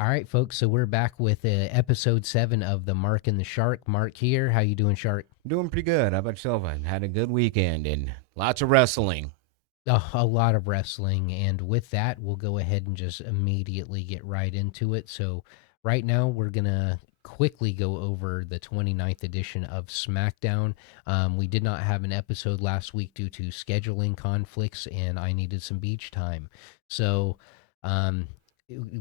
All right, folks. So we're back with episode 7 of the Mark and the Shark. Mark here. How you doing, Shark? Doing pretty good. How about yourself? I had a good weekend and lots of wrestling. A lot of wrestling, and with that, we'll go ahead and just immediately get right into it. So right now, we're gonna quickly go over the 29th edition of SmackDown. We did not have an episode last week due to scheduling conflicts, and I needed some beach time. So um,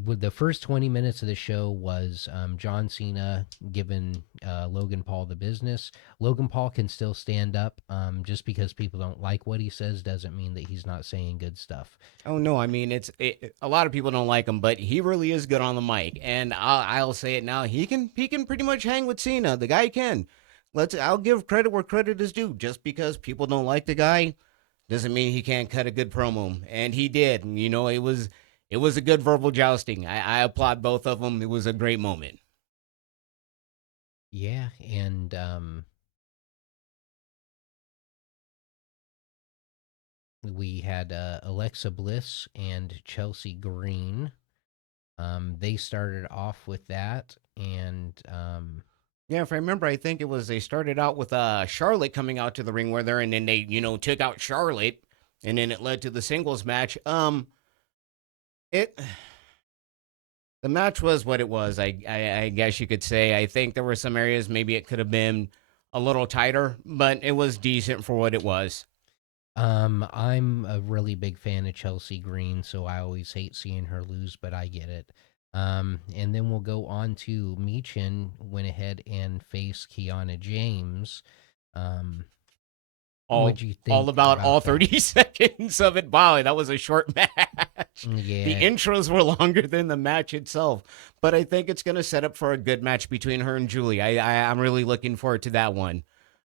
with the first 20 minutes of the show was John Cena giving Logan Paul the business. Logan Paul can still stand up. Just because people don't like what he says doesn't mean that he's not saying good stuff. Oh no, I mean a lot of people don't like him, but he really is good on the mic. And I'll say it now. He can pretty much hang with Cena. The guy can. I'll give credit where credit is due. Just because people don't like the guy doesn't mean he can't cut a good promo. And he did. And, it was a good verbal jousting. I applaud both of them. It was a great moment. Yeah, and we had Alexa Bliss and Chelsea Green. They started off with that, and Yeah, if I remember, I think it was they started out with Charlotte coming out to the ring with her, and then they took out Charlotte, and then it led to the singles match. It the match was what it was. I guess you could say. I think there were some areas maybe it could have been a little tighter, but it was decent for what it was. I'm a really big fan of Chelsea Green, so I always hate seeing her lose, but I get it. And then we'll go on to Meechin went ahead and faced Kiana James. Um, what'd all you all think about all about that? 30 seconds of it. Wow, that was a short match. The Yeah, intros were longer than the match itself, but I think it's going to set up for a good match between her and Julie. I'm really looking forward to that one.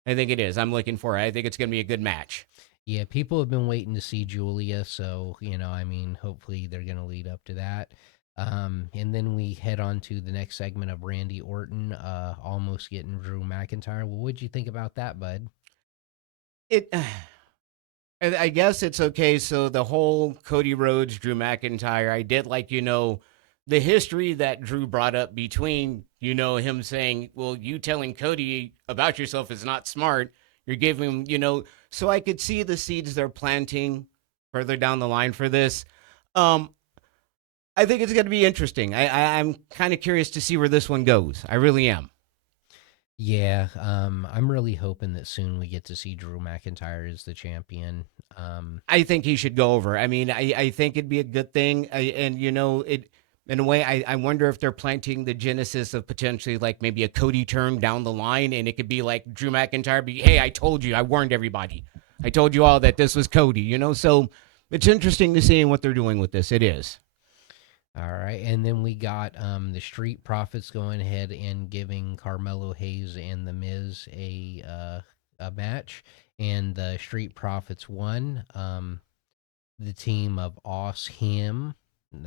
I think it is. I'm looking for it. I think it's going to be a good match. yeah, people have been waiting to see Julia, so I mean, hopefully they're gonna lead up to that. And then we head on to the next segment of Randy Orton, almost getting Drew McIntyre. Well, what'd you think about that, bud? It I guess it's okay. So the whole Cody Rhodes, Drew McIntyre, I did like, the history that Drew brought up between, him saying, well, you telling Cody about yourself is not smart. You're giving him, so I could see the seeds they're planting further down the line for this. Um, I think it's going to be interesting. I'm kind of curious to see where this one goes. I really am. Yeah, I'm really hoping that soon we get to see Drew McIntyre as the champion. I think he should go over. I mean, I think it'd be a good thing. And, it in a way, I wonder if they're planting the genesis of potentially like maybe a Cody turn down the line. And it could be like Drew McIntyre be, hey, I told you, I warned everybody. I told you all that this was Cody, So it's interesting to see what they're doing with this. It is. All right, and then we got the Street Profits going ahead and giving Carmelo Hayes and the Miz a match, and the Street Profits won. The team of Oss Him,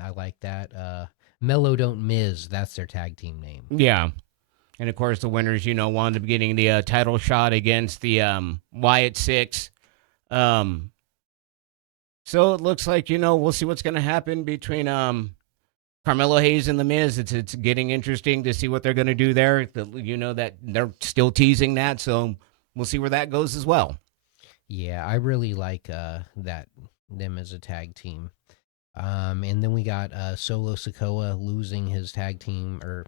I like that. Mello Don't Miz, that's their tag team name. Yeah. And of course, the winners, wound up getting the title shot against the Wyatt Six. Um, so it looks like, we'll see what's going to happen between Carmelo Hayes and The Miz. It's getting interesting to see what they're going to do there. That they're still teasing that, so we'll see where that goes as well. Yeah, I really like that them as a tag team. And then we got Solo Sikoa losing his tag team, or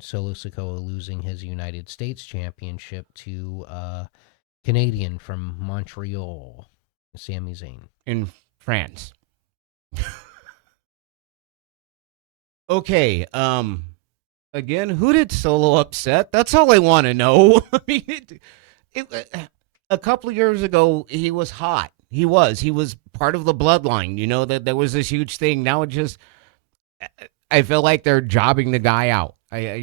Solo Sikoa losing his United States Championship to Canadian from Montreal, Sami Zayn. In France. Okay. Again, who did Solo upset? That's all I want to know. I mean, a couple of years ago, he was hot. He was part of the bloodline. That there was this huge thing. Now it just, I feel like they're jobbing the guy out. I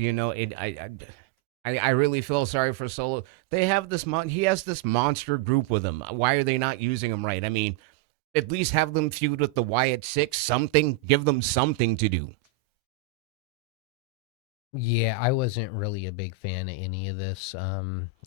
really feel sorry for Solo. They have he has this monster group with him. Why are they not using him right? I mean, at least have them feud with the Wyatt Six. Something, give them something to do. Yeah, I wasn't really a big fan of any of this.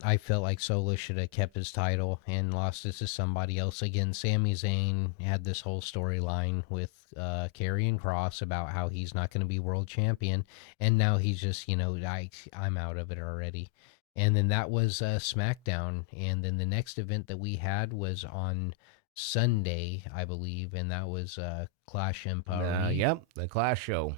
I felt like Solo should have kept his title and lost it to somebody else. Again, Sami Zayn had this whole storyline with Karrion Cross about how he's not going to be world champion, and now he's just, I'm out of it already. And then that was SmackDown, and then the next event that we had was on Sunday, I believe, and that was Clash Empire. Yep, the Clash show.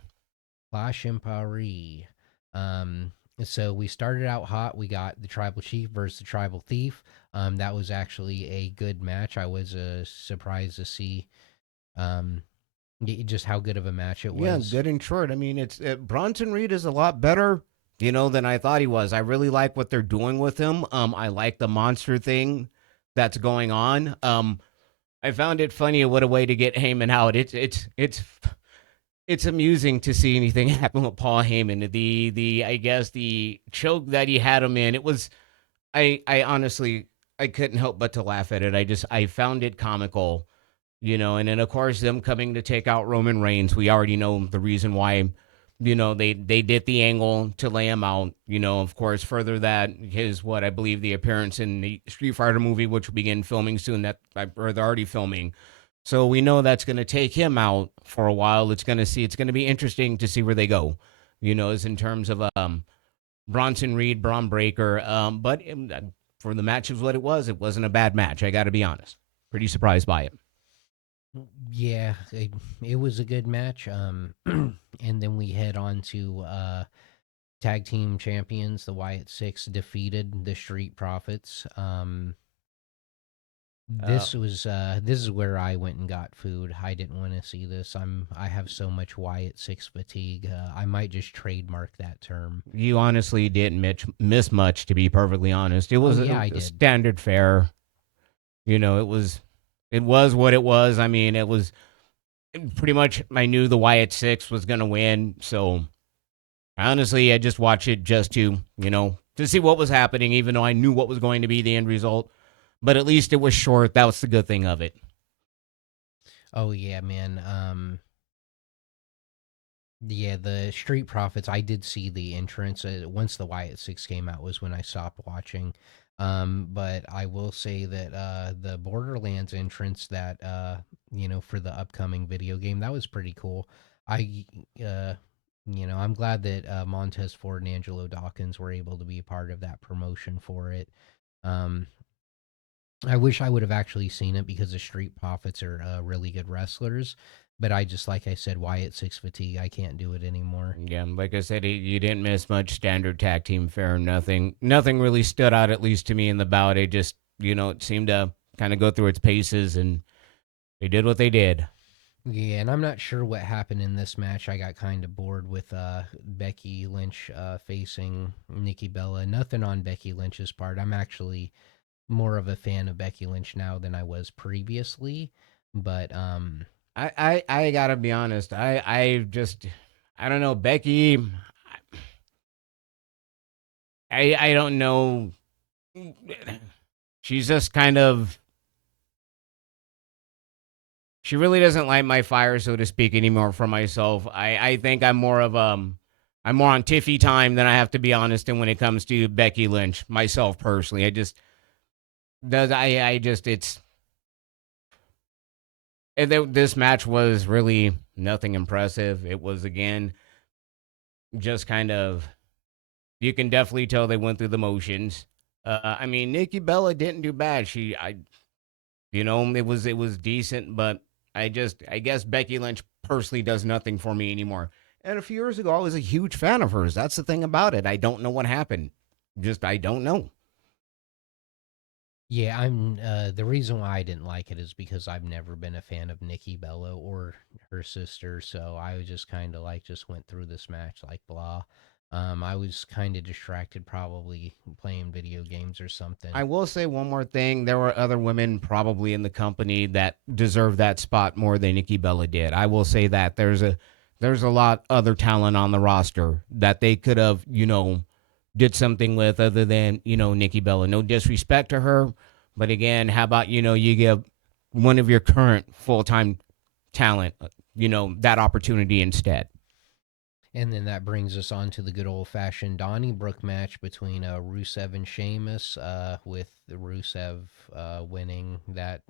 Clash Empire. Um, so we started out hot. We got the Tribal Chief versus the Tribal Thief. That was actually a good match. I was surprised to see um, just how good of a match it Yeah, was. good and short. I mean, Bronson Reed is a lot better, than I thought he was. I really like what they're doing with him. I like the monster thing that's going on. I found it funny. What a way to get Heyman out. It's amusing to see anything happen with Paul Heyman. The I guess the choke that he had him in. It was. I honestly I couldn't help but to laugh at it. I found it comical. And then of course them coming to take out Roman Reigns. We already know the reason why. They did the angle to lay him out. Of course, further that his what I believe the appearance in the Street Fighter movie, which will begin filming soon. Or they're already filming. So we know that's going to take him out for a while. It's going to be interesting to see where they go. As in terms of Bronson Reed, Braun Breaker. But for the match is what it wasn't a bad match. I got to be honest. Pretty surprised by it. Yeah, it was a good match. And then we head on to tag team champions. The Wyatt Six defeated the Street Profits. Uh, This is where I went and got food. I didn't want to see this. I have so much Wyatt Six fatigue. I might just trademark that term. you honestly didn't miss much, to be perfectly honest. It Oh was yeah, I a did. standard fare. It was what it was. I mean, it was pretty much. I knew the Wyatt Six was going to win, so honestly, I just watched it just to see what was happening, even though I knew what was going to be the end result. But at least it was short. That was the good thing of it. Oh yeah, man. Yeah, the Street Profits. I did see the entrance. Once the Wyatt Six came out was when I stopped watching. But I will say that the Borderlands entrance that for the upcoming video game, that was pretty cool. I uh I'm glad that Montez Ford and Angelo Dawkins were able to be a part of that promotion for it. Um, I wish I would have actually seen it because the Street Profits are really good wrestlers. But I just, like I said, Wyatt Six fatigue. I can't do it anymore. Yeah, like I said, you didn't miss much standard tag team fare. Nothing really stood out, at least to me in the bout. It just, it seemed to kind of go through its paces, and they did what they did. Yeah, and I'm not sure what happened in this match. I got kind of bored with Becky Lynch facing Nikki Bella. Nothing on Becky Lynch's part. I'm actually more of a fan of Becky Lynch now than I was previously. But I gotta be honest. I don't know Becky. I don't know. She's just kind of. She really doesn't light my fire, so to speak, anymore for myself. I think I'm more on Tiffy time than I have to be honest. And when it comes to Becky Lynch, myself personally, I just it's this match was really nothing impressive. It was again just kind of you can definitely tell they went through the motions. I mean, Nikki Bella didn't do bad. It was decent, but I guess Becky Lynch personally does nothing for me anymore. And a few years ago, I was a huge fan of hers. That's the thing about it. I don't know what happened. Just I don't know. yeah, I'm the reason why I didn't like it is because I've never been a fan of Nikki Bella or her sister, so I was just kind of like just went through this match like blah. I was kind of distracted, probably playing video games or something. I will say one more thing. There were other women probably in the company that deserve that spot more than Nikki Bella did. I will say that there's a lot other talent on the roster that they could have, did something with other than, Nikki Bella. No disrespect to her, but again, how about, you give one of your current full-time talent, that opportunity instead. And then that brings us on to the good old fashioned Donnybrook match between Rusev and Sheamus, with Rusev winning. That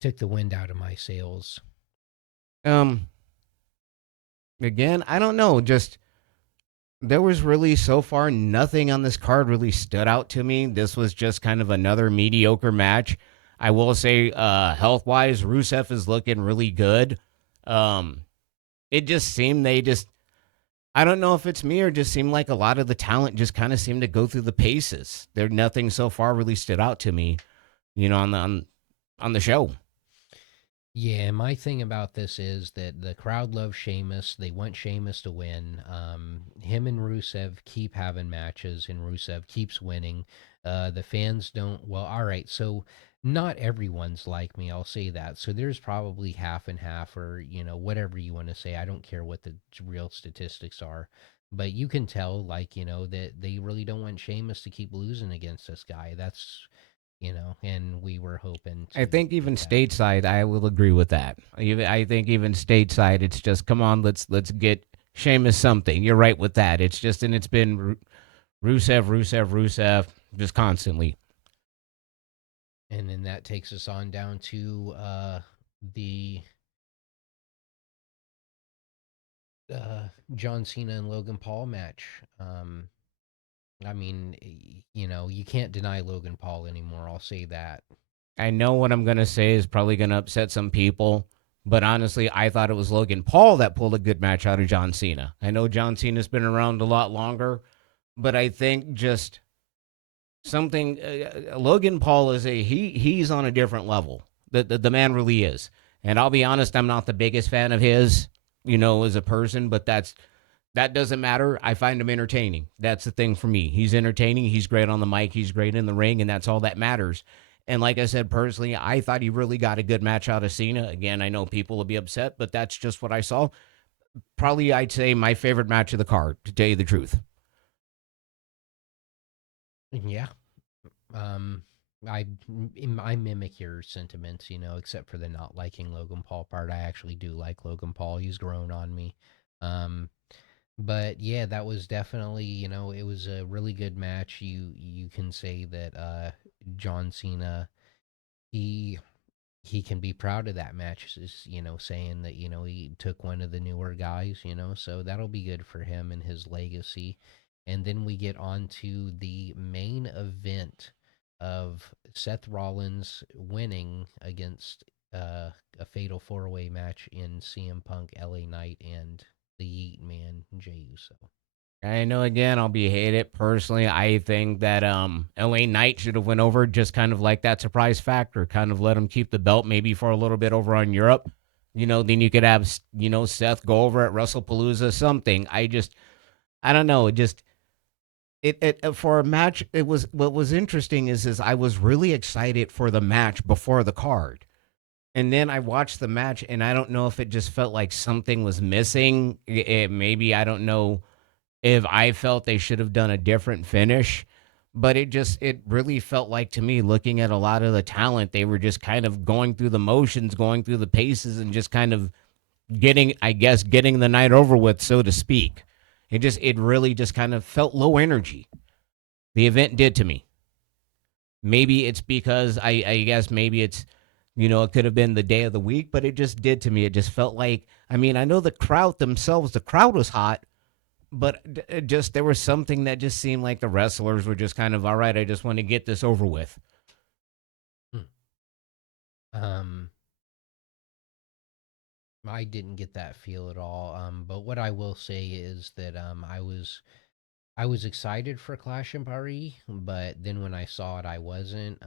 took the wind out of my sails. Um, Again, I don't know. Just there was really so far nothing on this card really stood out to me. This was just kind of another mediocre match. I will say, health wise, Rusev is looking really good. Um, it just seemed they just I don't know if it's me or just seemed like a lot of the talent just kind of seemed to go through the paces. There nothing so far really stood out to me, on the show. Yeah, my thing about this is that the crowd loves Sheamus. They want Sheamus to win. Him and Rusev keep having matches, and Rusev keeps winning. The fans don't. Well, all right. So not everyone's like me. I'll say that. So there's probably half and half, or whatever you want to say. I don't care what the real statistics are, but you can tell, like that they really don't want Sheamus to keep losing against this guy. That's and we were hoping I to think get even that. stateside, I will agree with that. I think even stateside, it's just come on, let's get Sheamus something. You're right with that. It's just and it's been Rusev, just constantly. And then that takes us on down to the John Cena and Logan Paul match. I mean, you can't deny Logan Paul anymore. I'll say that. I know what I'm gonna say is probably gonna upset some people, but honestly, I thought it was Logan Paul that pulled a good match out of John Cena. I know John Cena's been around a lot longer, but I think just something Logan Paul is he's on a different level. The man really is. And I'll be honest, I'm not the biggest fan of his, as a person, but that doesn't matter. I find him entertaining. That's the thing for me. He's entertaining. He's great on the mic. He's great in the ring, and that's all that matters. And like I said, personally, I thought he really got a good match out of Cena. Again, I know people will be upset, but that's just what I saw. Probably, I'd say my favorite match of the card, to tell you the truth. Yeah. Um, I I mimic your sentiments, except for the not liking Logan Paul part. I actually do like Logan Paul. He's grown on me. Um, but yeah, that was definitely, it was a really good match. You can say that John Cena, he he can be proud of that match, is saying that he took one of the newer guys, so that'll be good for him and his legacy. And then we get on to the main event of Seth Rollins winning against a fatal four-way match in CM Punk, LA Knight, and the Yeet Man, Jey Uso. I know again I'll be hated personally. I think that LA Knight should have went over just kind of like that surprise factor, kind of let him keep the belt maybe for a little bit over on Europe. Then you could have Seth go over at WrestlePalooza something. I don't know. It just it for a match. It was what was interesting is I was really excited for the match before the card. And then I watched the match, and I don't know if it just felt like something was missing. Maybe I don't know if I felt they should have done a different finish. But it really felt like to me, looking at a lot of the talent, they were just kind of going through the motions, going through the paces, and just kind of getting the night over with, so to speak. It really just kind of felt low energy. The event did to me. Maybe it's because I guess maybe it's it could have been the day of the week, but it just did to me. It just felt like I know the crowd was hot, but just there was something that just seemed like the wrestlers were just kind of all right. I just want to get this over with. Hmm. Um, I didn't get that feel at all. But what I will say is that I was excited for Clash in Paris, but then when I saw it, I wasn't.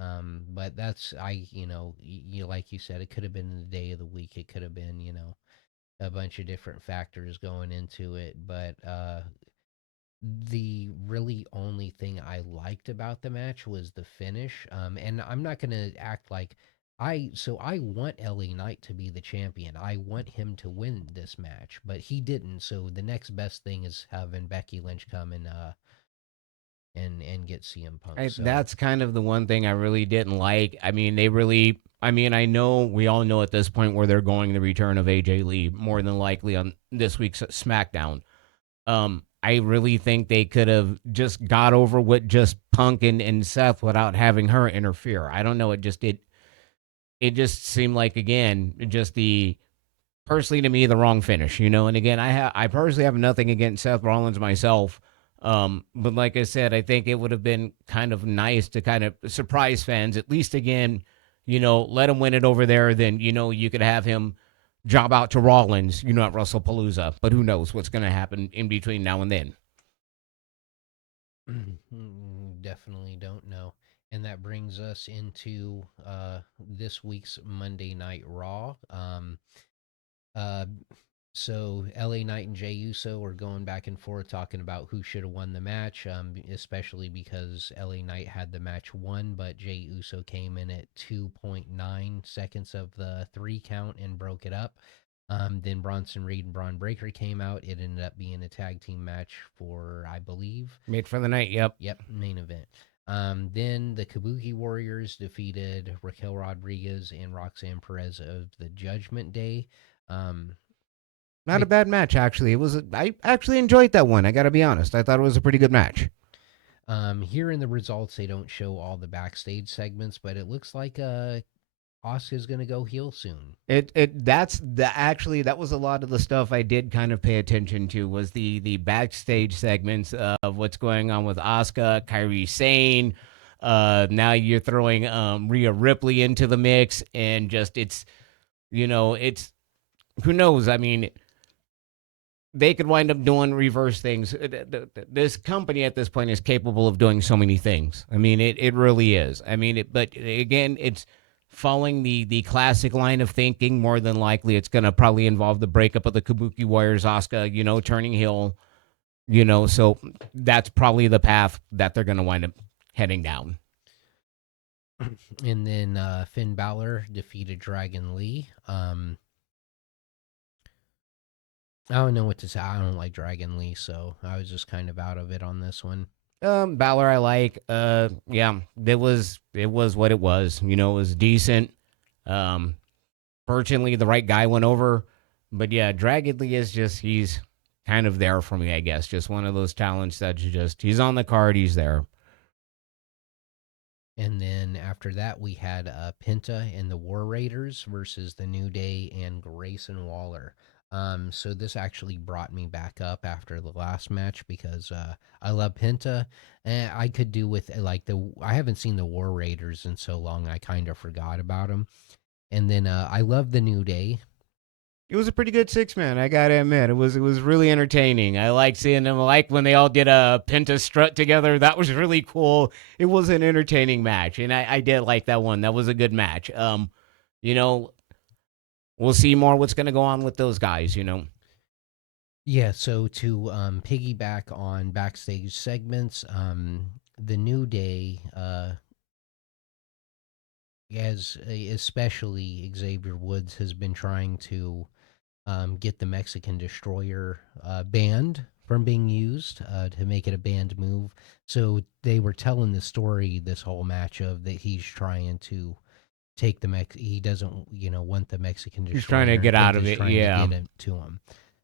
But that's like you said, it could have been the day of the week. It could have been a bunch of different factors going into it. But the really only thing I liked about the match was the finish. And I'm not gonna act like I want LA Knight to be the champion. I want him to win this match, but he didn't. So the next best thing is having Becky Lynch come and get CM Punk. So That's kind of the one thing I really didn't like. They really. I know we all know at this point where they're going the return of AJ Lee more than likely on this week's SmackDown. I really think they could have just got over with just Punk and Seth without having her interfere. I don't know. It just seemed like, again, just the personally to me the wrong finish, you know. And again, I personally have nothing against Seth Rollins myself, but like I said, I think it would have been kind of nice to kind of surprise fans at least again, you know, let him win it over there. Then you know you could have him job out to Rollins, you know, at WrestlePalooza. But who knows what's going to happen in between now and then. Definitely don't know. And that brings us into this week's Monday Night Raw. Uh, so LA Knight and Jey Uso are going back and forth talking about who should have won the match, especially because LA Knight had the match won, but Jey Uso came in at 2.9 seconds of the 3 count and broke it up. Then Bronson Reed and Braun Breaker came out. It ended up being a tag team match for, I believe, Made for the night. Yep. main event. Then the Kabuki Warriors defeated Raquel Rodriguez and Roxanne Perez of the Judgment Day. Um, Not I a bad match, actually. I actually enjoyed that one. I got to be honest. I thought it was a pretty good match. Here in the results, they don't show all the backstage segments, but it looks like Asuka's gonna go heel soon. That was a lot of the stuff I did kind of pay attention to was the backstage segments of what's going on with Asuka, Kairi Sane. Now you're throwing Rhea Ripley into the mix, and just it's you know it's who knows. I mean, they could wind up doing reverse things. This company at this point is capable of doing so many things. I mean, it really is. I mean, but again, it's following the classic line of thinking. More than likely, it's going to probably involve the breakup of the Kabuki Warriors, Asuka, you know, turning heel, you know. So that's probably the path that they're going to wind up heading down. And then Finn Balor defeated Dragon Lee. I don't know what to say. I don't like Dragon Lee, so I was just kind of out of it on this one. Balor, I like. Yeah, it was what it was. You know, it was decent. Fortunately, the right guy went over. But yeah, Dragon Lee is just he's kind of there for me, I guess. Just one of those talents that he's on the card, he's there. And then after that, we had Penta and the War Raiders versus the New Day and Grayson Waller. So this actually brought me back up after the last match because I love Penta, and I could do with like I haven't seen the War Raiders in so long I kind of forgot about them. And then I love the New Day. It was a pretty good 6 man, I gotta admit. It was really entertaining. I liked seeing them. I like when they all did a Penta strut together. That was really cool. It was an entertaining match, and I did like that one. That was a good match. You know, we'll see more what's gonna go on with those guys. You know. Yeah, so to piggyback on backstage segments, the New Day, as especially Xavier Woods, has been trying to get the Mexican Destroyer banned from being used to make it a banned move. So they were telling the story this whole match of that he's trying to take he doesn't want the Mexican He's trying to Destroyer, and get out of Penta's it. trying to Yeah. get it to him.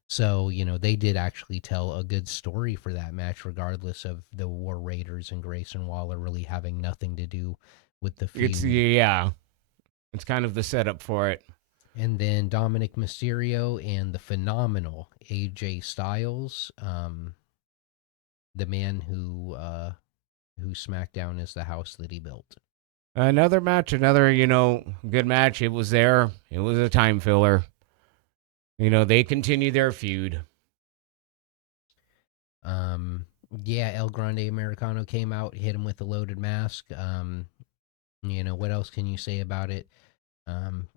So they did actually tell a good story for that match, regardless of the War Raiders and Grayson Waller really having nothing to do with the It's feud. yeah. It's kind of the setup for it. And then Dominik Mysterio and the phenomenal AJ Styles, the man who SmackDown is the house that he built. Another match, another good match. It was there. It was a time filler. They continue their feud. Yeah, El Grande Americano came out, hit him with a loaded mask. What else can you say about it?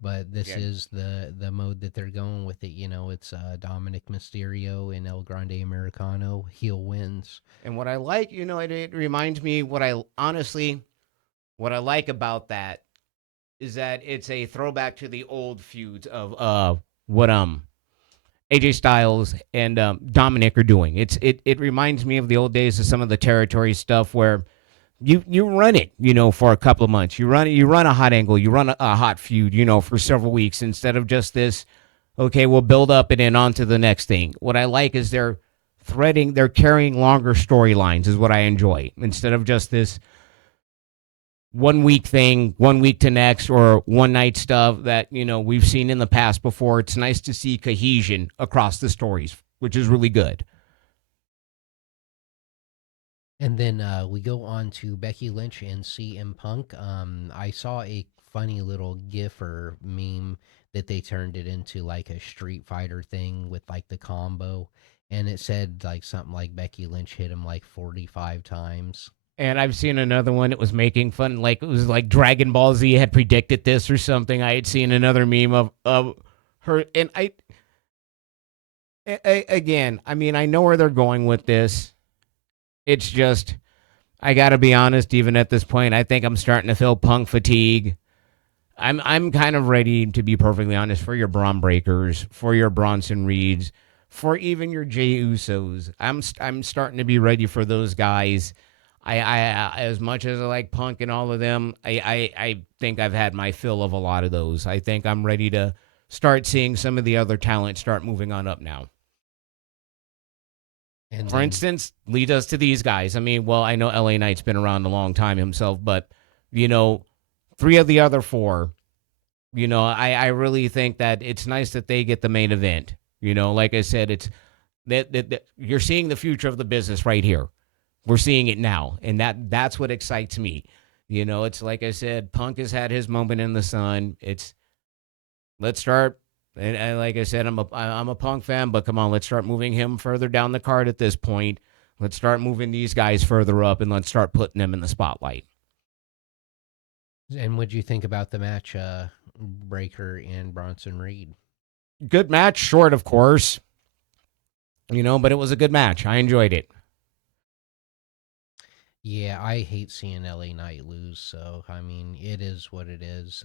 But this Yeah. is the mode that they're going with it. It's Dominic Mysterio and El Grande Americano. Heel wins. And what I like, it reminds me what I like about that is that it's a throwback to the old feuds of what AJ Styles and Dominic are doing. It reminds me of the old days of some of the territory stuff where you run it, for a couple of months. You run a hot angle, you run a hot feud, for several weeks instead of just this. Okay, we'll build up and then on to the next thing. What I like is they're they're carrying longer storylines is what I enjoy instead of just this 1 week thing, 1 week to next, or one night stuff that, we've seen in the past before. It's nice to see cohesion across the stories, which is really good. And then we go on to Becky Lynch and CM Punk. I saw a funny little GIF or meme that they turned it into like a Street Fighter thing with like the combo, and it said like something like Becky Lynch hit him like 45 times. And I've seen another one that was making fun, like it was like Dragon Ball Z had predicted this or something. I had seen another meme of her, and again, I mean, I know where they're going with this. It's just, I got to be honest. Even at this point, I think I'm starting to feel Punk fatigue. I'm kind of ready, to be perfectly honest, for your Braun Breakers, for your Bronson Reeds, for even your Jey Usos. I'm starting to be ready for those guys. I as much as I like Punk and all of them, I think I've had my fill of a lot of those. I think I'm ready to start seeing some of the other talent start moving on up now. And For then instance, lead us to these guys. I mean, well, I know LA Knight's been around a long time himself, but you know, three of the other four, I really think that it's nice that they get the main event. Like I said, it's that you're seeing the future of the business right here. We're seeing it now, and that's what excites me. It's like I said, Punk has had his moment in the sun. It's let's start. And like I said, I'm a Punk fan, but come on, let's start moving him further down the card at this point. Let's start moving these guys further up, and let's start putting them in the spotlight. what'd you think about the match, Breaker and Bronson Reed? Good match, short of course, but it was a good match. I enjoyed it. Yeah, I hate seeing LA Knight lose, so I mean it is what it is.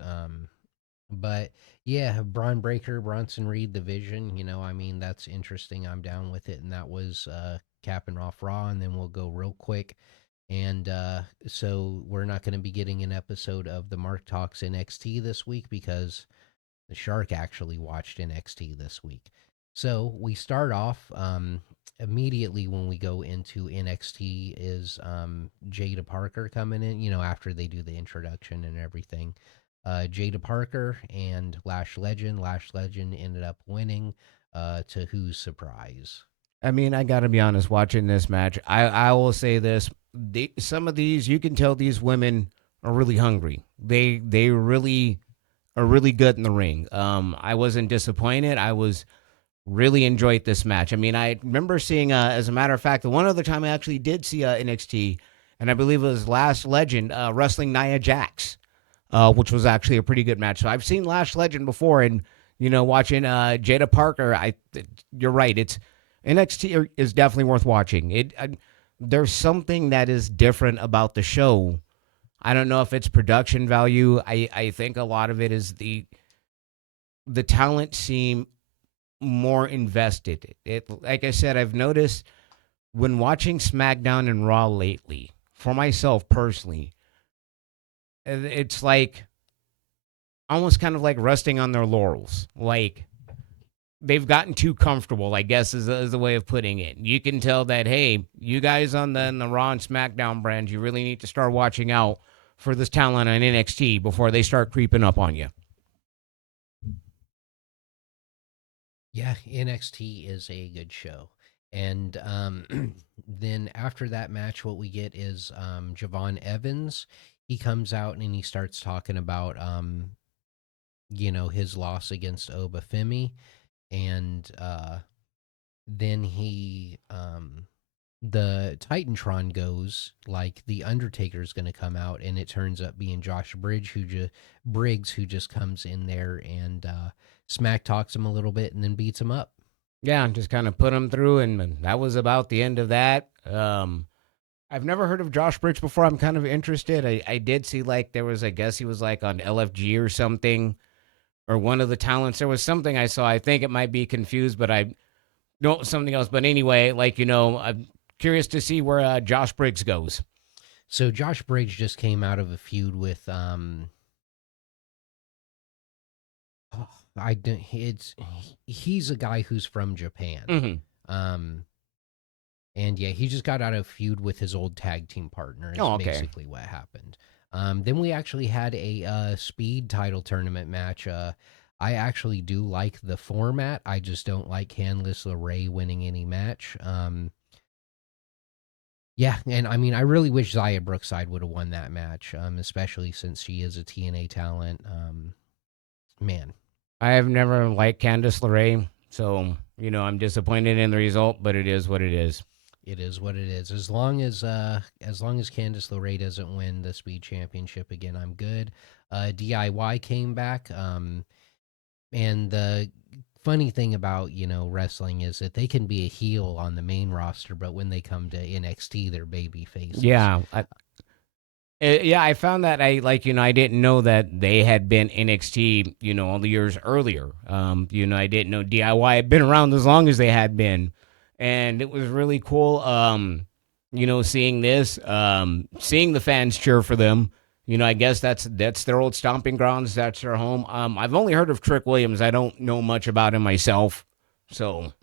But yeah, Braun Breaker, Bronson Reed, the Vision. I mean that's interesting. I'm down with it, and that was capping off Raw, and then we'll go real quick. And so we're not going to be getting an episode of the Mark Talks NXT this week because the Shark actually watched NXT this week. So we start off immediately when we go into NXT is Jada Parker coming in, after they do the introduction and everything. Jada Parker and Lash Legend. Lash Legend ended up winning to whose surprise? I mean, I got to be honest, watching this match, I will say this. Some of these, you can tell these women are really hungry. They really are really good in the ring. I wasn't disappointed. I was really enjoyed this match. I mean, I remember seeing, as a matter of fact, the one other time I actually did see NXT, and I believe it was Lash Legend wrestling Nia Jax, which was actually a pretty good match. So I've seen Lash Legend before, and watching Jada Parker, you're right. It's NXT is definitely worth watching. There's something that is different about the show. I don't know if it's production value. I think a lot of it is the talent seem more invested. It like I said, I've noticed when watching SmackDown and Raw lately, for myself personally, it's like almost kind of like resting on their laurels. Like they've gotten too comfortable, I guess is the way of putting it. You can tell that, hey, you guys on the Raw and SmackDown brands, you really need to start watching out for this talent on NXT before they start creeping up on you. Yeah, NXT is a good show. And then after that match, what we get is Javon Evans. He comes out and he starts talking about, his loss against Obafemi. And then the Titantron goes like the Undertaker's going to come out, and it turns up being Josh Briggs, who just comes in there and smack talks him a little bit and then beats him up. Yeah, just kind of put them through, and that was about the end of that. I've never heard of Josh Briggs before. I'm kind of interested. I did see like there was, I guess he was like on LFG or something, or one of the talents. There was something I saw. I think it might be confused, but I know it was something else. But anyway, like, I'm curious to see where Josh Briggs goes. So Josh Briggs just came out of a feud with I don't it's he's a guy who's from Japan. Mm-hmm. Um And yeah, he just got out of feud with his old tag team partner. Is Oh, okay. basically what happened. Then we actually had a speed title tournament match. I actually do like the format. I just don't like Candice LeRae winning any match. Yeah, and I mean, I really wish Zaya Brookside would have won that match, especially since she is a TNA talent. Man, I have never liked Candice LeRae, so I'm disappointed in the result, but it is what it is. it is what it is. As long as Candice LeRae doesn't win the Speed Championship again, I'm good. DIY came back, and the funny thing about wrestling is that they can be a heel on the main roster, but when they come to NXT, they're baby faces. Yeah, yeah, I found that I didn't know that they had been NXT, all the years earlier. I didn't know DIY had been around as long as they had been, and it was really cool. Seeing this, seeing the fans cheer for them. I guess that's their old stomping grounds. That's their home. I've only heard of Trick Williams. I don't know much about him myself, so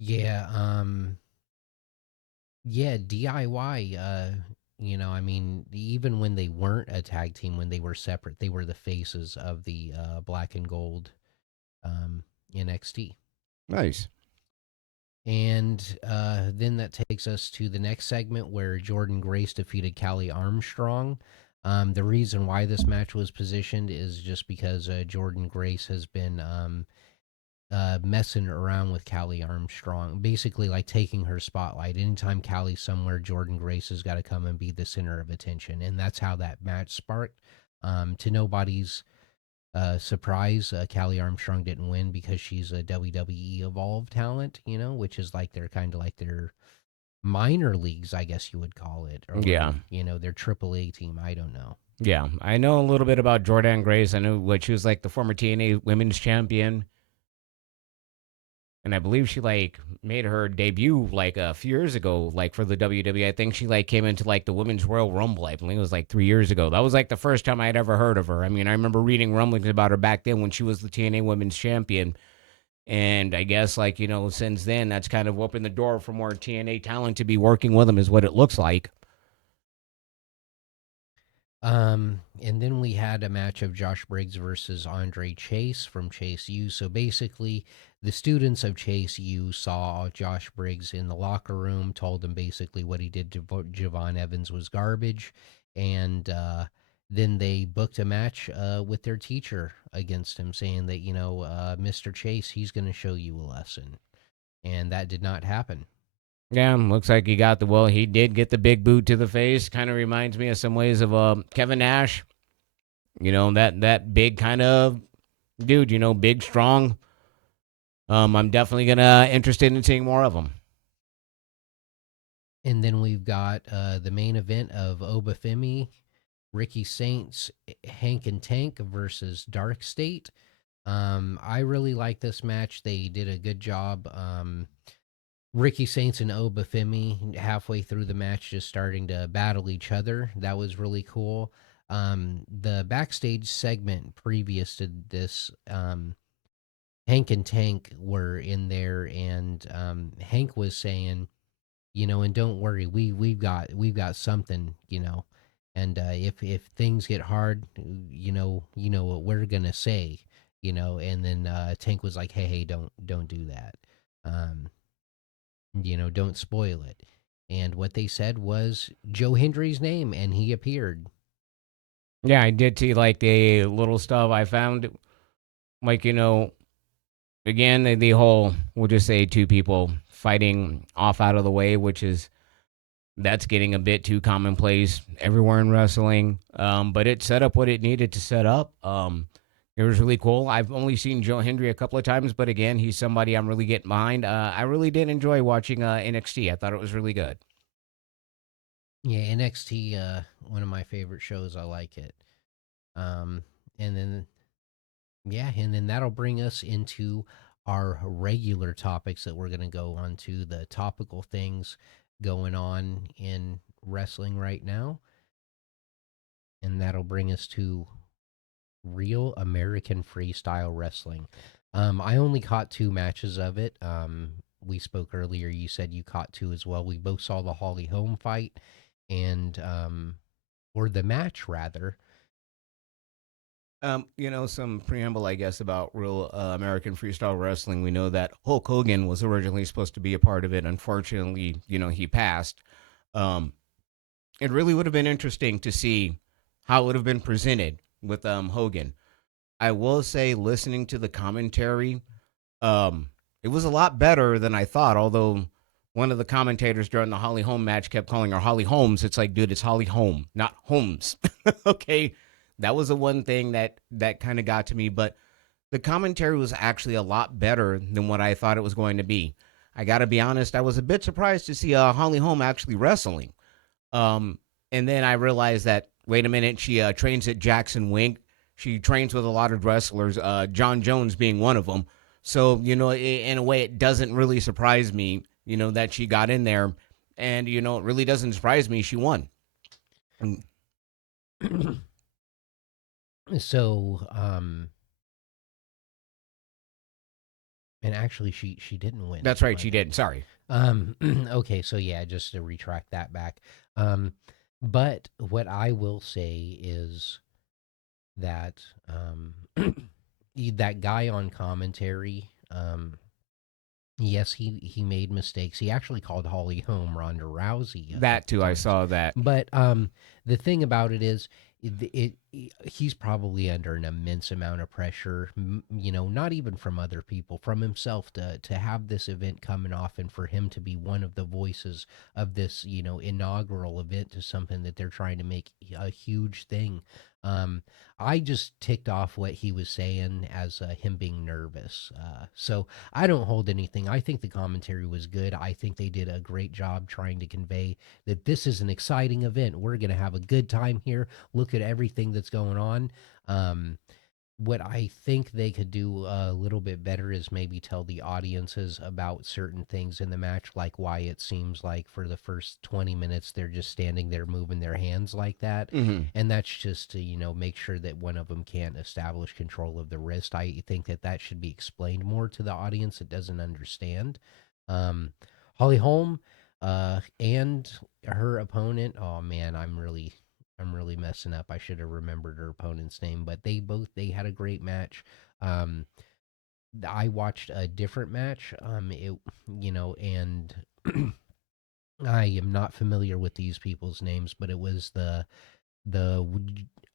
Yeah, yeah, DIY. I mean, even when they weren't a tag team, when they were separate, they were the faces of the Black and Gold NXT. nice. And then that takes us to the next segment where Jordan Grace defeated Callie Armstrong. The reason why this match was positioned is just because Jordan Grace has been messing around with Callie Armstrong, basically like taking her spotlight. Anytime Callie's somewhere, Jordan Grace has got to come and be the center of attention, and that's how that match sparked. To nobody's surprise, Callie Armstrong didn't win because she's a WWE Evolved talent, which is like they're kind of like their minor leagues, I guess you would call it, Yeah. or their AAA team. I don't know. Yeah, I know a little bit about Jordan Grace. I know what she was like the former TNA Women's Champion, and I believe she like made her debut like a few years ago, like for the WWE. I think she like came into like the Women's Royal Rumble. I believe it was like 3 years ago. That was like the first time I had ever heard of her. I mean, I remember reading rumblings about her back then when she was the TNA Women's Champion, and I guess like since then that's kind of opened the door for more TNA talent to be working with them, is what it looks like. And then we had a match of Josh Briggs versus Andre Chase from Chase U. So basically, the students of Chase U saw Josh Briggs in the locker room, told him basically what he did to Javon Evans was garbage, and then they booked a match with their teacher against him, saying that Mr. Chase, he's going to show you a lesson, and that did not happen. Yeah, looks like he got he did get the big boot to the face. Kind of reminds me of some ways of Kevin Nash. That big kind of dude. Big, strong. I'm definitely gonna interested in seeing more of him. And then we've got the main event of Obafemi, Ricky Saints, Hank and Tank versus Dark State. I really like this match. They did a good job. Ricky Saints and Obafemi halfway through the match just starting to battle each other. That was really cool. The backstage segment previous to this, Hank and Tank were in there, and Hank was saying, and don't worry, we've got something, and if things get hard, you know what we're gonna say, and then Tank was like, hey, don't do that, um, don't spoil it, and what they said was Joe Hendry's name, and he appeared. Yeah, I did see like the little stuff I found. Like again the whole we'll just say two people fighting off out of the way, which is that's getting a bit too commonplace everywhere in wrestling. But it set up what it needed to set up. It was really cool. I've only seen Joe Hendry a couple of times, but again, he's somebody I'm really getting behind. I really did enjoy watching NXT. I thought it was really good. Yeah, NXT, one of my favorite shows. I like it. Um, and then Yeah, and then that'll bring us into our regular topics that we're going to go on to, the topical things going on in wrestling right now. And that'll bring us to real American freestyle wrestling. I only caught two matches of it. we spoke earlier, you said you caught two as well. We both saw the Holly Holm fight, and or the match rather. Some preamble, I guess, about real American freestyle wrestling. We know that Hulk Hogan was originally supposed to be a part of it. Unfortunately, he passed. Um, it really would have been interesting to see how it would have been presented with Hogan. I will say, listening to the commentary, it was a lot better than I thought. Although one of the commentators during the Holly Holm match kept calling her Holly Holmes. It's like, dude, it's Holly Holm, not Holmes. Okay, that was the one thing that kind of got to me. But the commentary was actually a lot better than what I thought it was going to be. I got to be honest, I was a bit surprised to see Holly Holm actually wrestling. Um, and then I realized that, wait a minute, she trains at Jackson Wink. She trains with a lot of wrestlers, John Jones being one of them. So, in a way, it doesn't really surprise me, that she got in there. And, it really doesn't surprise me she won. And So, and actually, she didn't win. that's right, My she bad. did. Sorry. Okay, so yeah, just to retract that back. Um, but what I will say is that that guy on commentary, yes, he made mistakes. He actually called Holly Holm Ronda Rousey a That couple too, I times. saw that. But the thing about it is, he's probably under an immense amount of pressure. Not even from other people, from himself to have this event coming off, and for him to be one of the voices of this, inaugural event to something that they're trying to make a huge thing. Um, I just ticked off what he was saying as him being nervous. So I don't hold anything. I think the commentary was good. I think they did a great job trying to convey that this is an exciting event. We're going to have a good time here. Look at everything that's going on. Um, what I think they could do a little bit better is maybe tell the audiences about certain things in the match, like why it seems like for the first 20 minutes they're just standing there moving their hands like that. Mm-hmm. And that's just to, make sure that one of them can't establish control of the wrist. I think that should be explained more to the audience that doesn't understand. Um, Holly Holm and her opponent, oh man, I'm really messing up. I should have remembered her opponent's name, but they had a great match. Um, I watched a different match. And I am not familiar with these people's names, but it was the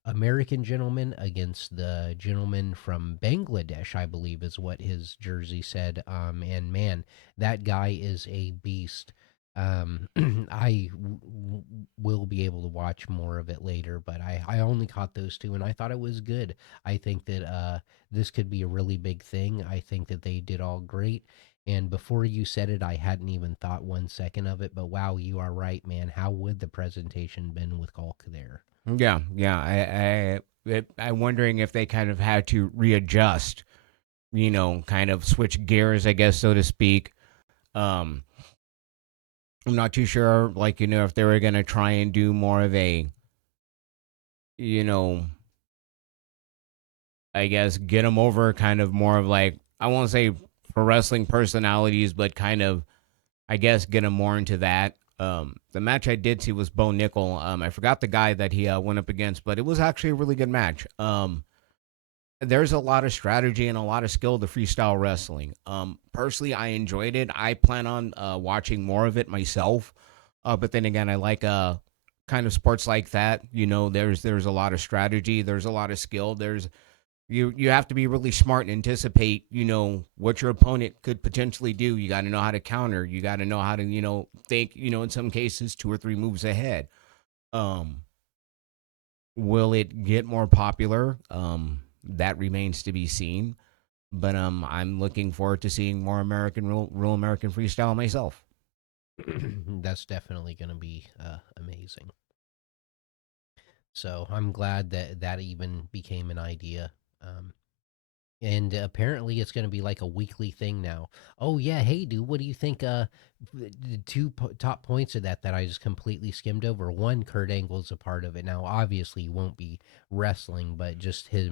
American gentleman against the gentleman from Bangladesh, I believe is what his jersey said. And man, that guy is a beast. Will be able to watch more of it later, but I only caught those two, and I thought it was good. I think that this could be a really big thing. I think that they did all great. And before you said it, I hadn't even thought 1 second of it. But wow, you are right, man. How would the presentation been with Hulk there? Yeah, yeah. I'm wondering if they kind of had to readjust, kind of switch gears, I guess, so to speak. Um, I'm not too sure, like, if they were going to try and do more of a, you know, I guess, get them over kind of more of like, I won't say for wrestling personalities, but kind of, I guess, get them more into that. The match I did see was Bo Nickel. I forgot the guy that he went up against, but it was actually a really good match. There's a lot of strategy and a lot of skill to freestyle wrestling. Personally, I enjoyed it. I plan on watching more of it myself. But then again, I like kind of sports like that. There's a lot of strategy. There's a lot of skill. You have to be really smart and anticipate, what your opponent could potentially do. You got to know how to counter. You got to know how to, think, in some cases 2 or 3 moves ahead. Um, will it get more popular? That remains to be seen. But I'm looking forward to seeing more American real American freestyle myself. That's definitely going to be amazing. So I'm glad that that even became an idea. Um, and apparently it's going to be like a weekly thing now. Oh yeah, hey dude, what do you think? The two top points of that I just completely skimmed over. One, Kurt Angle's a part of it now. Obviously, he won't be wrestling, but just his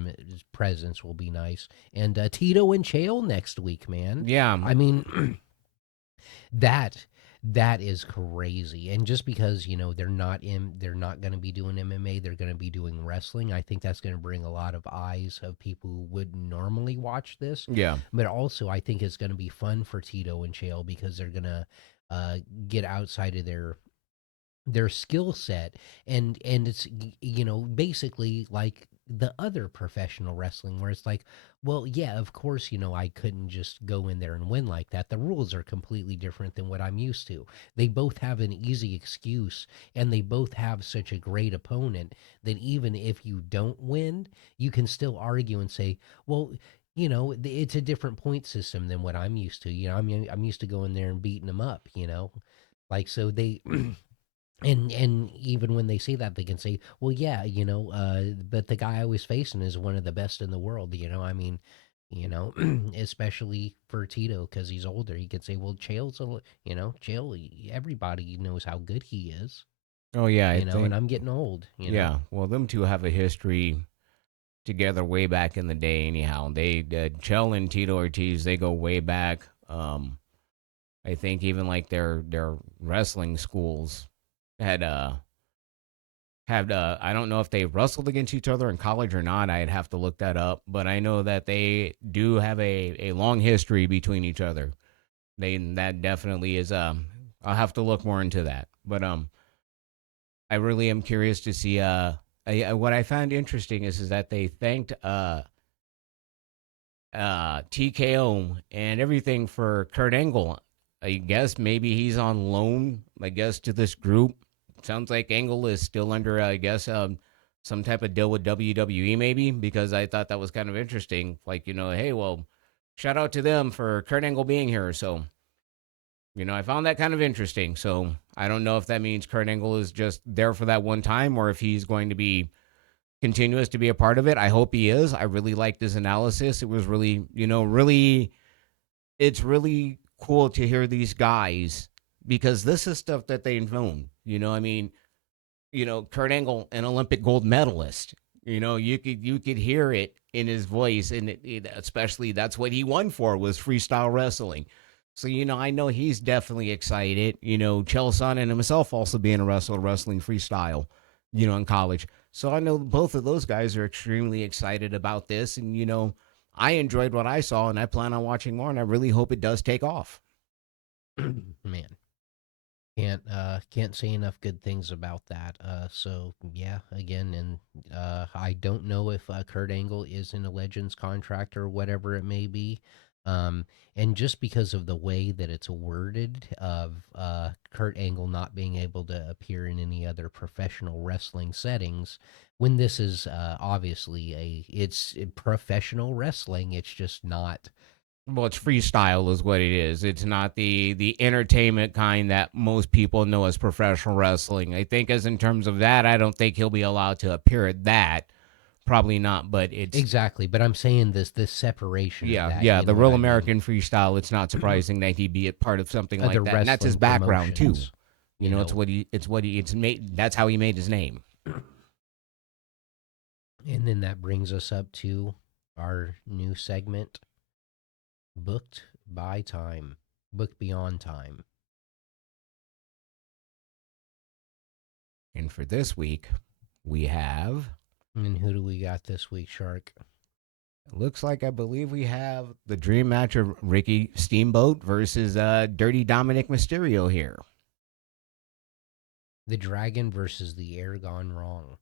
presence will be nice. And Tito and Chael next week, man. Yeah, I mean. That that is crazy. And just because, they're not going to be doing MMA, they're going to be doing wrestling. I think that's going to bring a lot of eyes of people who wouldn't normally watch this. Yeah. But also I think it's going to be fun for Tito and Chael because they're going to get outside of their skill set, and it's basically like the other professional wrestling where it's like, well, yeah, of course, I couldn't just go in there and win like that. The rules are completely different than what I'm used to. They both have an easy excuse, and they both have such a great opponent that even if you don't win, you can still argue and say, well, it's a different point system than what I'm used to. I'm used to going there and beating them up, like, so they and even when they say that, they can say, well, yeah, but the guy I was facing is one of the best in the world. I mean, especially for Tito because he's older. He could say, well, Chael, everybody knows how good he is. Oh yeah, I And think I'm getting old. yeah. Well, them two have a history together way back in the day. Anyhow, they Chell and Tito Ortiz, they go way back. I think even like their wrestling schools had I don't know if they wrestled against each other in college or not. I'd have to look that up, but I know that they do have a long history between each other. That definitely is I'll have to look more into that. But I really am curious to see what I found interesting is that they thanked TKO and everything for Kurt Angle. I guess maybe he's on loan, I guess, to this group. Sounds like Angle is still under, I guess, some type of deal with WWE, maybe, because I thought that was kind of interesting. Like, hey, well, shout out to them for Kurt Angle being here. So, I found that kind of interesting. So, I don't know if that means Kurt Angle is just there for that one time or if he's going to be continuous to be a part of it. I hope he is. I really liked his analysis. It was really, it's really cool to hear these guys because this is stuff that they've known. I mean, Kurt Angle, an Olympic gold medalist. You could hear it in his voice, and especially that's what he won for was freestyle wrestling. So I know he's definitely excited. Chelson and himself also being a wrestler, wrestling freestyle. In college. So I know both of those guys are extremely excited about this, and I enjoyed what I saw, and I plan on watching more, and I really hope it does take off. Man, can't say enough good things about that. So yeah, again, and I don't know if Kurt Angle is in a Legends contract or whatever it may be. Um, and just because of the way that it's worded of Kurt Angle not being able to appear in any other professional wrestling settings, when this is obviously it's professional wrestling, it's just not. Well, it's freestyle, is what it is. It's not the entertainment kind that most people know as professional wrestling. I think, as in terms of that, I don't think he'll be allowed to appear at that. Probably not, but it's Exactly, but I'm saying this separation of yeah, that, yeah. you The know what real I mean? American freestyle. It's not surprising that he'd be a part of something like Other that, and that's his wrestling background too. promotions, you know. It's made. That's how he made his name. And then that brings us up to our new segment, Booked by Time, Booked Beyond Time. And for this week, we have. And who do we got this week, Shark? Looks like I believe we have the dream match of Ricky Steamboat versus Dirty Dominik Mysterio here. The Dragon versus the Air Gone Wrong.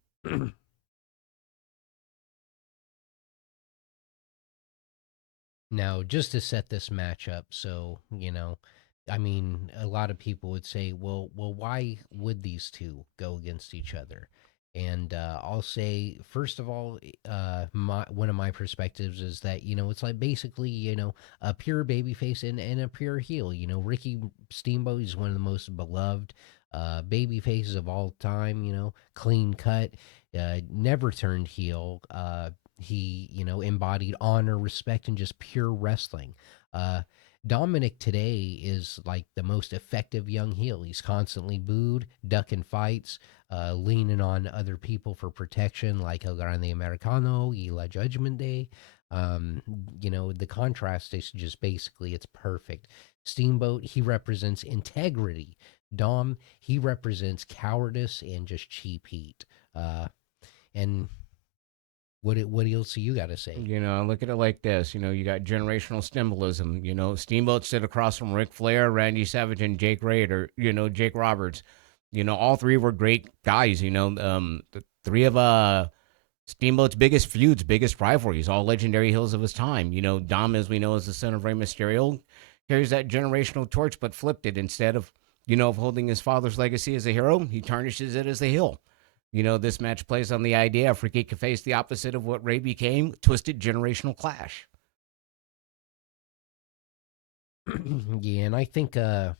Now, just to set this match up, so I mean, a lot of people would say, well, why would these two go against each other? And I'll say, first of all, one of my perspectives is that it's like basically a pure babyface and a pure heel. Ricky Steamboat is one of the most beloved baby faces of all time. Clean cut, never turned heel. He embodied honor, respect, and just pure wrestling. uh Dominic today is like the most effective young heel. He's constantly booed, ducking fights, leaning on other people for protection, like El Grande Americano, Ela Judgment Day. um the contrast is just basically it's perfect. Steamboat, he represents integrity. Dom, he represents cowardice and just cheap heat. And what else you got to say? Look at it like this. You got generational symbolism. Steamboat stood across from Ric Flair, Randy Savage, and Jake Raider. Jake Roberts. All three were great guys. The three of Steamboat's biggest feuds, biggest rivalries, all legendary heels of his time. Dom, as we know, is the son of Rey Mysterio, carries that generational torch, but flipped it. Instead of holding his father's legacy as a hero, he tarnishes it as a heel. This match plays on the idea if Ricky could face the opposite of what Ray became, twisted generational clash. Yeah, and I think the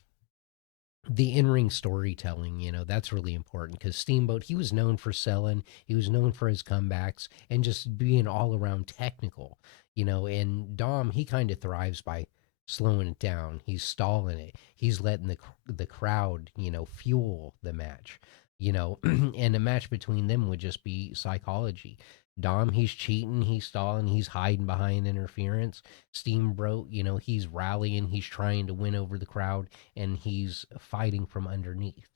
in-ring storytelling, that's really important because Steamboat, he was known for selling, he was known for his comebacks and just being all around technical, and Dom, he kind of thrives by slowing it down. He's stalling it. He's letting the crowd, fuel the match. And a match between them would just be psychology. Dom, he's cheating, he's stalling, he's hiding behind interference. Steamboat, he's rallying, he's trying to win over the crowd, and he's fighting from underneath.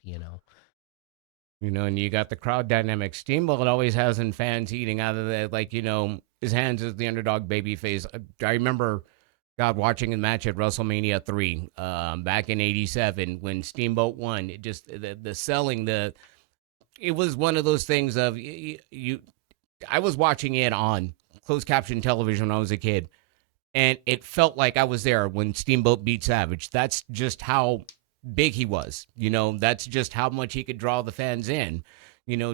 And you got the crowd dynamic. Steamboat always has in fans eating out of the, his hands as the underdog baby face. I remember, God, watching a match at WrestleMania 3 back in 87 when Steamboat won. It just, the selling, it was one of those things of, I was watching it on closed caption television when I was a kid, and it felt like I was there when Steamboat beat Savage. That's just how big he was. That's just how much he could draw the fans in.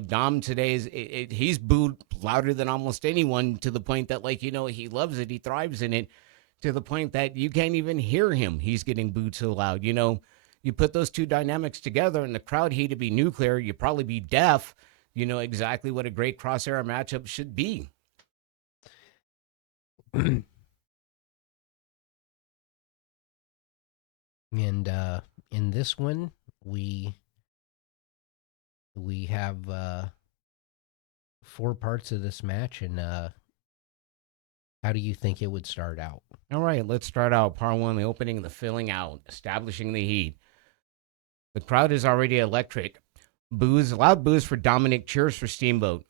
Dom today he's booed louder than almost anyone to the point that he loves it, he thrives in it to the point that you can't even hear him. He's getting booed so loud. You put those two dynamics together, and the crowd heat to be nuclear. You probably be deaf. Exactly what a great cross era matchup should be. And in this one, we we have four parts of this match, and how do you think it would start out? All right, let's start out. Part one, the opening, the filling out, establishing the heat. The crowd is already electric. Boos, loud boos for Dominik, cheers for Steamboat.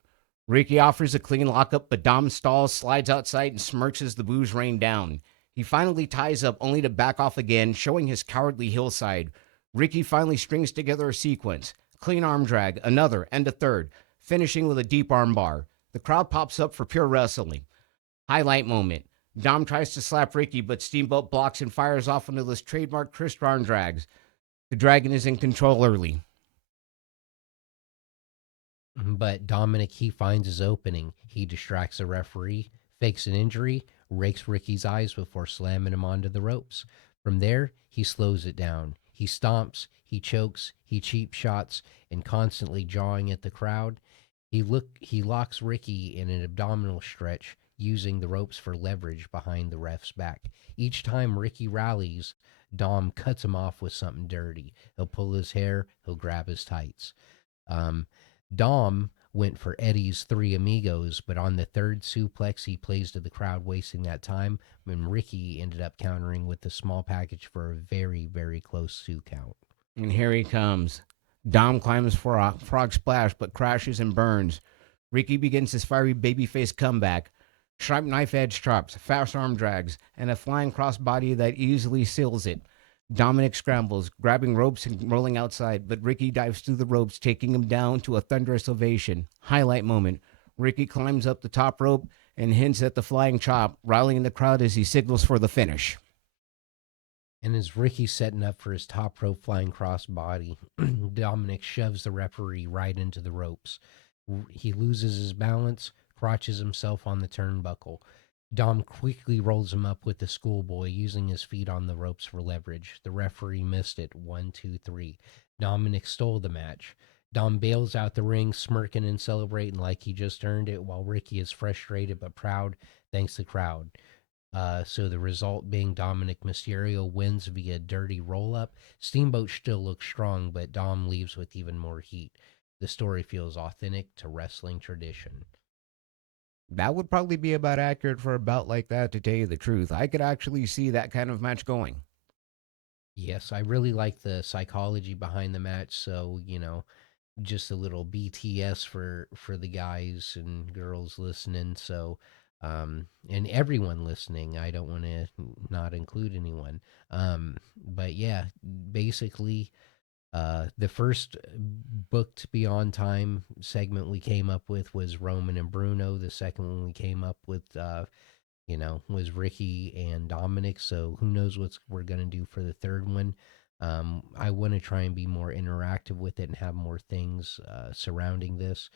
Ricky offers a clean lockup, but Dom stalls, slides outside, and smirks as the boos rain down. He finally ties up, only to back off again, showing his cowardly hillside. Ricky finally strings together a sequence. Clean arm drag, another, and a third, finishing with a deep arm bar. The crowd pops up for pure wrestling. Highlight moment. Dom tries to slap Ricky, but Steamboat blocks and fires off into those trademark crisp arm drags. The Dragon is in control early. But Dominik, he finds his opening. He distracts the referee, fakes an injury, rakes Ricky's eyes before slamming him onto the ropes. From there, he slows it down. He stomps, he chokes, he cheap shots, and constantly jawing at the crowd. He locks Ricky in an abdominal stretch, using the ropes for leverage behind the ref's back. Each time Ricky rallies, Dom cuts him off with something dirty. He'll pull his hair, he'll grab his tights. Um, Dom went for Eddie's Three Amigos, but on the third suplex, he plays to the crowd, wasting that time. When Ricky ended up countering with the small package for a very, very close 2 count. And here he comes. Dom climbs for a frog splash, but crashes and burns. Ricky begins his fiery babyface comeback. Sharp knife edge chops, fast arm drags, and a flying crossbody that easily seals it. Dominik scrambles, grabbing ropes and rolling outside, but Ricky dives through the ropes, taking him down to a thunderous ovation. Highlight moment. Ricky climbs up the top rope and hints at the flying chop, rallying the crowd as he signals for the finish. And as Ricky's setting up for his top rope flying crossbody, Dominik shoves the referee right into the ropes. He loses his balance, crotches himself on the turnbuckle. Dom quickly rolls him up with the schoolboy, using his feet on the ropes for leverage. The referee missed it. 1, 2, 3. Dominik stole the match. Dom bails out the ring, smirking and celebrating like he just earned it, while Ricky is frustrated but proud, thanks the crowd. So the result being Dominik Mysterio wins via dirty roll up. Steamboat still looks strong, but Dom leaves with even more heat. The story feels authentic to wrestling tradition. That would probably be about accurate for a bout like that, to tell you the truth. I could actually see that kind of match going. Yes, I really like the psychology behind the match. So, just a little BTS for the guys and girls listening. So, and everyone listening. I don't want to not include anyone. But yeah, basically, the first booked Beyond Time segment we came up with was Roman and Bruno. The second one we came up with, was Ricky and Dominik. So who knows what we're gonna do for the third one. I want to try and be more interactive with it and have more things surrounding this.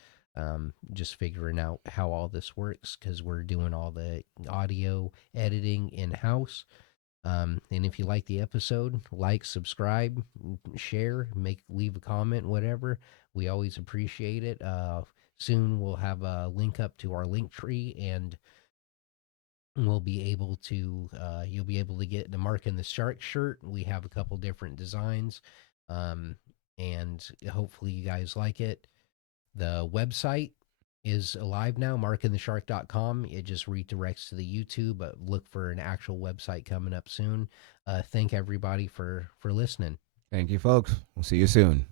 Just figuring out how all this works because we're doing all the audio editing in house. And if you like the episode, like, subscribe, share, leave a comment, whatever. We always appreciate it. Soon we'll have a link up to our link tree, and we'll be able to you'll be able to get the Mark and the Shark shirt. We have a couple different designs, um, and hopefully you guys like it. The website is alive now, markandtheshark.com. It just redirects to the YouTube, but look for an actual website coming up soon. Thank everybody for listening. Thank you, folks. We'll see you soon.